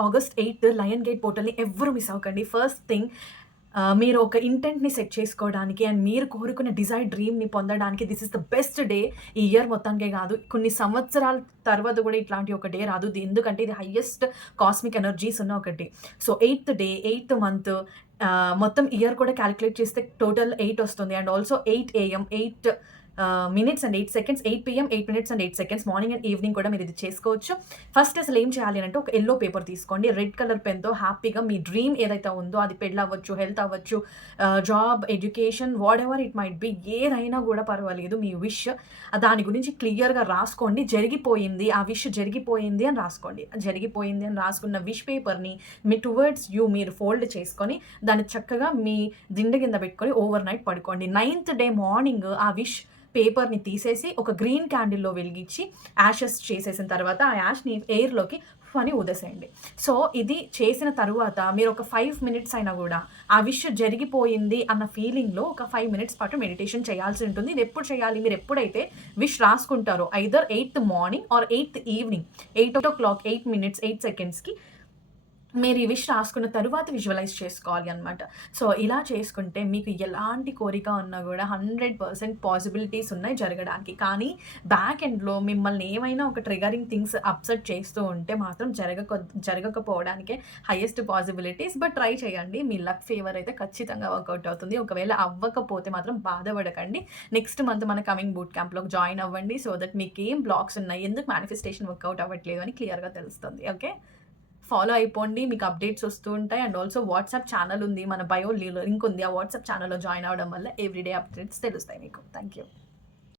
August 8th lion gate పోర్టల్‌ని ఎవ్వరు miss అవ్వకండి. First thing మీరు ఒక ఇంటెంట్‌ని సెట్ చేసుకోవడానికి అండ్ మీరు కోరుకున్న డిజైర్డ్ డ్రీమ్‌ని పొందడానికి this is the best day. ఈ ఇయర్ మొత్తానికే కాదు, కొన్ని సంవత్సరాల తర్వాత కూడా ఇట్లాంటి ఒక డే రాదు. ఎందుకంటే ఇది హైయెస్ట్ కాస్మిక్ ఎనర్జీస్ ఉన్న ఒకటి. So 8th day, 8th month, మొత్తం ఇయర్ కూడా క్యాలిక్యులేట్ చేస్తే టోటల్ 8 వస్తుంది. And also 8 AM, 8 minutes and 8 seconds, 8 PM, 8 minutes and 8 seconds, morning and evening కూడా మీరు ఇది చేసుకోవచ్చు. ఫస్ట్ అసలు ఏం చేయాలి అంటే ఒక యెల్లో పేపర్ తీసుకోండి. రెడ్ కలర్ పెన్‌తో హ్యాపీగా మీ డ్రీమ్ ఏదైతే ఉందో అది పెళ్లి అవ్వచ్చు, హెల్త్ అవ్వచ్చు, job, education, whatever it might be, ఏదైనా కూడా పర్వాలేదు. మీ విష్ దాని గురించి క్లియర్‌గా రాసుకోండి. జరిగిపోయింది, ఆ విష్ జరిగిపోయింది అని రాసుకోండి. జరిగిపోయింది అని రాసుకున్న విష్ పేపర్‌ని మీ టువర్డ్స్ యూ మీరు ఫోల్డ్ చేసుకొని దాన్ని చక్కగా మీ దిండు కింద పెట్టుకొని ఓవర్ నైట్ పడుకోండి. 9th డే మార్నింగ్ ఆ విష్ పేపర్‌ని తీసేసి ఒక గ్రీన్ క్యాండిల్‌లో వెలిగించి యాషెస్ చేసేసిన తర్వాత ఆ యాష్‌ని ఎయిర్‌లోకి అని ఊదేసేయండి. సో ఇది చేసిన తరువాత మీరు ఒక 5 మినిట్స్ అయినా గూడా ఆ విష్ జరిగిపోయింది అన్న ఫీలింగ్‌లో ఒక 5 మినిట్స్ పాటు మెడిటేషన్ చేయాల్సి ఉంటుంది. ఇది ఎప్పుడు చేయాలి? మీరు ఎప్పుడైతే విష్ రాసుకుంటారో either 8th morning or 8th evening 8:00, 8 minutes, 8 సెకండ్స్‌కి మీరు ఈ విష్ రాసుకున్న తరువాత విజువలైజ్ చేసుకోవాలి అనమాట. సో ఇలా చేసుకుంటే మీకు ఎలాంటి కోరిక ఉన్నా గూడా 100% పాసిబిలిటీస్ ఉన్నాయి జరగడానికి. కానీ బ్యాక్ ఎండ్‌లో మిమ్మల్ని ఏమైనా ఒక ట్రిగరింగ్ థింగ్స్ అప్‌సెట్ చేస్తూ ఉంటే మాత్రం జరగకపోవడానికే హైయెస్ట్ పాసిబిలిటీస్. బట్ ట్రై చేయండి. మీ లక్ ఫేవర్ అయితే ఖచ్చితంగా వర్కౌట్ అవుతుంది. ఒకవేళ అవ్వకపోతే మాత్రం బాధపడకండి. నెక్స్ట్ మంత్ మన కమింగ్ బూట్ క్యాంప్‌లోకి జాయిన్ అవ్వండి. సో దట్ మీకేం బ్లాక్స్ ఉన్నాయి, ఎందుకు మేనిఫెస్టేషన్ వర్కౌట్ అవ్వట్లేదు అని క్లియర్‌గా తెలుస్తుంది. ఓకే. ఫాలో అయిపోండి. మీకు అప్డేట్స్ వస్తూ ఉంటాయి. అండ్ ఆల్సో వాట్సాప్ ఛానల్ ఉంది. మన బయో లింక్ ఉంది. ఆ వాట్సాప్ ఛానల్‌లో జాయిన్ అవ్వడం వల్ల ఎవ్రీడే అప్డేట్స్ తెలుస్తాయి మీకు. Thank you.